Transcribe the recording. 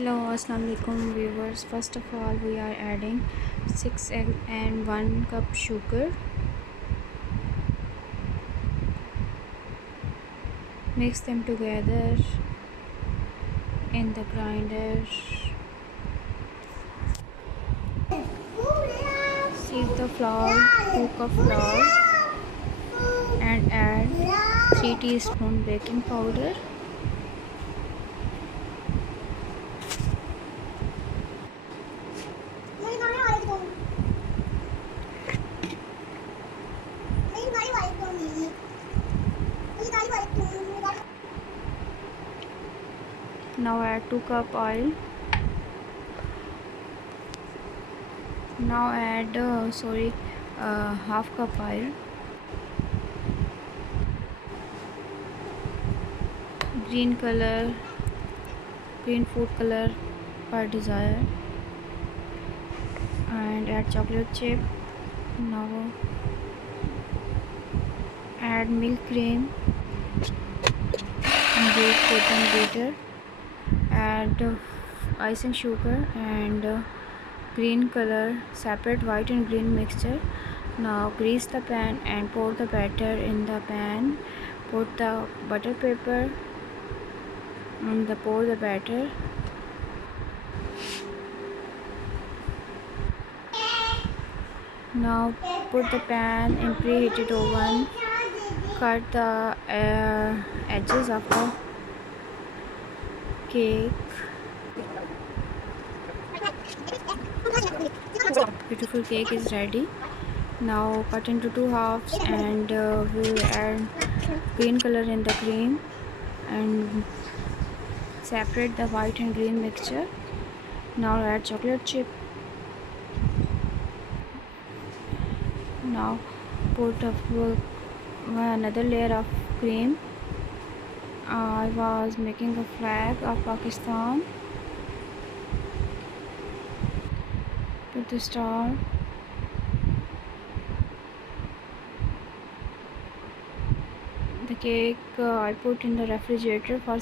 Hello, assalamu alaikum viewers. First of all, we are adding 6 egg and 1 cup sugar. Mix them together in the grinder. Sieve the flour, 2 cup flour, and add 3 teaspoon baking powder. Now add 2 cup oil. Now add half cup oil. Green food color per desire, and add chocolate chip. Now add milk cream and with beater. Add icing sugar and green color, separate white and green mixture. Now grease the pan and pour the batter in the pan. Put the butter paper and pour the batter. Now put the pan in preheated oven. Cut the edges of the cake. Beautiful cake is ready. Now cut into 2 halves and we'll add green color in the cream and separate the white and green mixture. Now add chocolate chip. Now put another layer of cream. I was making a flag of Pakistan. Put the star. The cake I put in the refrigerator for